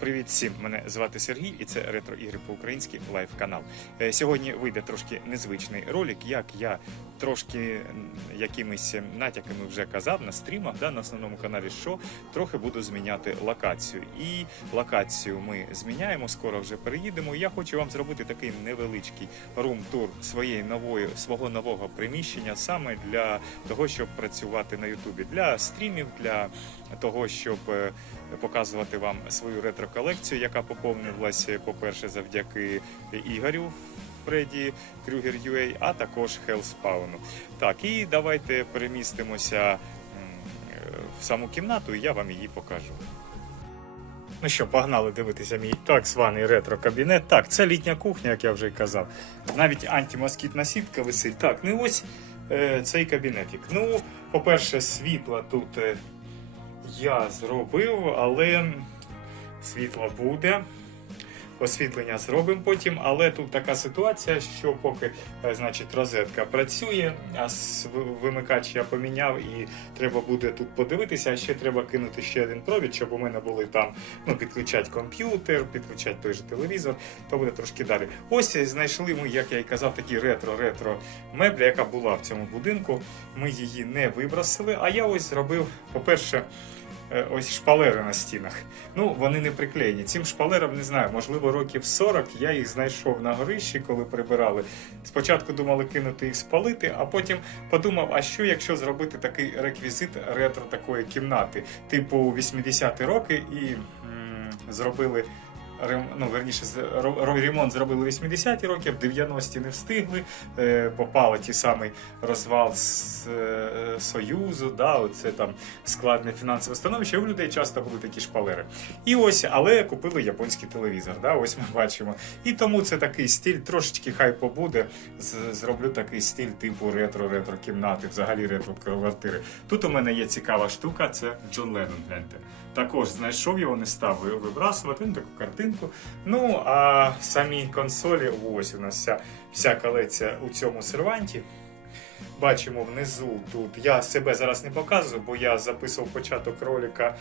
Привіт всім! Мене звати Сергій, і це ретро ігри по-українськи лайв канал. Е, Сьогодні вийде трошки незвичний ролик, як я трошки якимись натяками вже казав на стрімах, да, на основному каналі, що трохи буду зміняти локацію. І локацію ми зміняємо, скоро вже переїдемо. Я хочу вам зробити такий невеличкий рум-тур своєї нової свого нового приміщення саме для того, щоб працювати на Ютубі, для стрімів, для того, щоб е, показувати вам свою ретро-колекцію, яка поповнилася, по-перше, завдяки Ігорю Фредді Крюгер UA, а також Хелспауну. Так, і давайте перемістимося в саму кімнату, і я вам її покажу. Ну що, погнали дивитися мій так званий ретро-кабінет. Так, це літня кухня, як я вже й казав. Навіть антимоскітна сітка висить. Так, ну ось е, цей кабінетик. Ну, по-перше, світла тут е, я зробив, але світло буде. Освітлення зробимо потім, але тут така ситуація, що поки е, значить, розетка працює, а вимикач я поміняв і треба буде тут подивитися. А ще треба кинути ще один провід, щоб у мене були там ну, підключати комп'ютер, підключати той же телевізор, то буде трошки далі. Ось знайшли ми, як я і казав, такі ретро-ретро меблі, яка була в цьому будинку. Ми її не вибросили. А я ось зробив, по-перше, ось шпалери на стінах. Ну, вони не приклеєні. Цим шпалерам не знаю, можливо, років 40 я їх знайшов на горищі, коли прибирали. Спочатку думали кинути їх спалити, а потім подумав, а що якщо зробити такий реквізит ретро такої кімнати, типу 80-ті роки, і м, зробили. Ну, верніше, ремонт зробили 80-ті роки, в 90-ті не встигли. Е, попали ті самий розвал з е, Союзу, да, оце там складне фінансове становище. У людей часто були такі шпалери. І ось, але купили японський телевізор. Да, ось ми бачимо. І тому це такий стиль, трошечки хай побуде. Зроблю такий стиль типу ретро-ретро кімнати, взагалі ретро квартири. Тут у мене є цікава штука, це Джон Леннон, гляньте. Також знайшов його, не став вибрасувати, ну, таку картинку. Ну а самі консолі, ось у нас вся, вся колекція у цьому серванті. Бачимо внизу тут. Я себе зараз не показую, бо я записував початок ролика.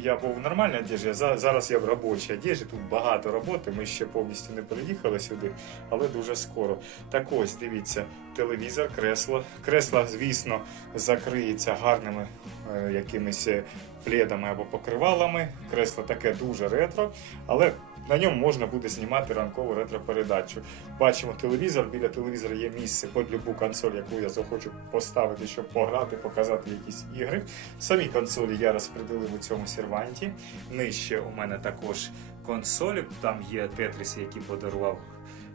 Я був в нормальній одежі, зараз я в робочій одежі. Тут багато роботи. Ми ще повністю не переїхали сюди, але дуже скоро. Так ось, дивіться, телевізор, кресло. Кресло, звісно, закриється гарними е, якимись пледами або покривалами. Кресло таке дуже ретро, але на ньому можна буде знімати ранкову ретро-передачу. Бачимо телевізор. Біля телевізора є місце під любу консоль, яку я захочу поставити, щоб пограти, показати якісь ігри. Самі консолі я розпределив у цьому серванті. Нижче у мене також консолі. Там є тетріси, які подарував.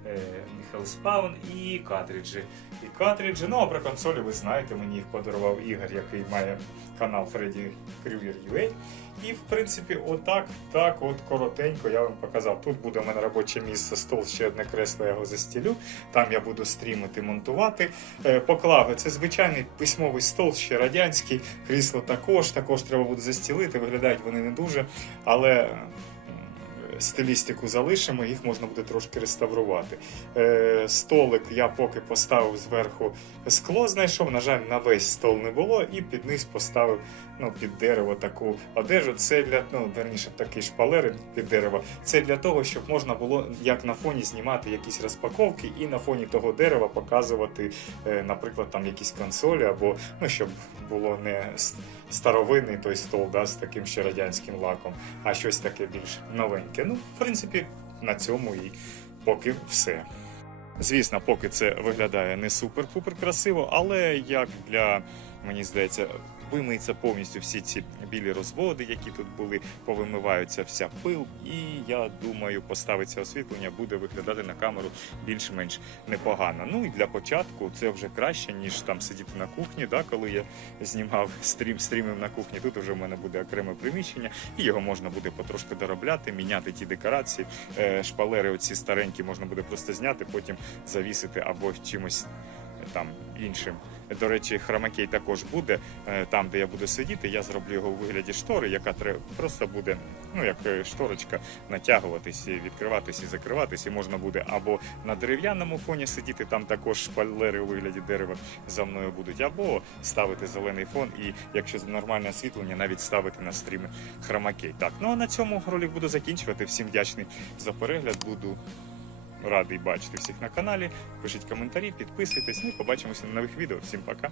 Е, Михайло Спаун і картриджі. І картриджі. Ну а про консолі ви знаєте, мені їх подарував Ігор, який має канал Фредді Крюгер UA. І в принципі, отак, так, от коротенько я вам показав. Тут буде у мене робоче місце, стол, ще одне кресло, я його застілю. Там я буду стрімити, монтувати. Е, Поклав це звичайний письмовий стол, ще радянський. Крісло також, також треба буде застілити. Виглядають вони не дуже, але. Стилістику залишимо, їх можна буде трошки реставрувати. Е, столик я поки поставив зверху скло, знайшов. На жаль, на весь стол не було, і під низ поставив ну, під дерево таку одежу. Це для ну, верніше такі шпалери під дерево. Це для того, щоб можна було як на фоні знімати якісь розпаковки, і на фоні того дерева показувати, е, наприклад, там якісь консолі, або ну щоб було не старовинний той стол да, з таким ще радянським лаком, а щось таке більш новеньке. Ну, в принципі, на цьому і поки все. Звісно, поки це виглядає не супер-пупер красиво, але як для, мені здається, вимиється повністю всі ці білі розводи, які тут були, повимиваються вся пил, і я думаю, поставиться освітлення буде виглядати на камеру більш-менш непогано. Ну і для початку це вже краще, ніж там сидіти на кухні, да, коли я знімав стрім, стрімив на кухні. Тут вже в мене буде окреме приміщення, і його можна буде потрошки доробляти, міняти ті декорації. Е, Шпалери, оці старенькі, можна буде просто зняти, потім завісити або чимось е, там іншим До речі, хромакей також буде е, там, де я буду сидіти. Я зроблю його у вигляді штори, яка просто буде, ну як е, шторочка, натягуватись, відкриватись і закриватись. І можна буде або на дерев'яному фоні сидіти, там також шпалери у вигляді дерева за мною будуть, або ставити зелений фон, і якщо нормальне освітлення, навіть ставити на стріми хромакей. Так, ну а на цьому ролик буду закінчувати. Всім вдячний за перегляд. Буду радий бачити всіх на каналі. Пишіть коментарі, підписуйтесь. Ну і побачимося на нових відео. Всім пока.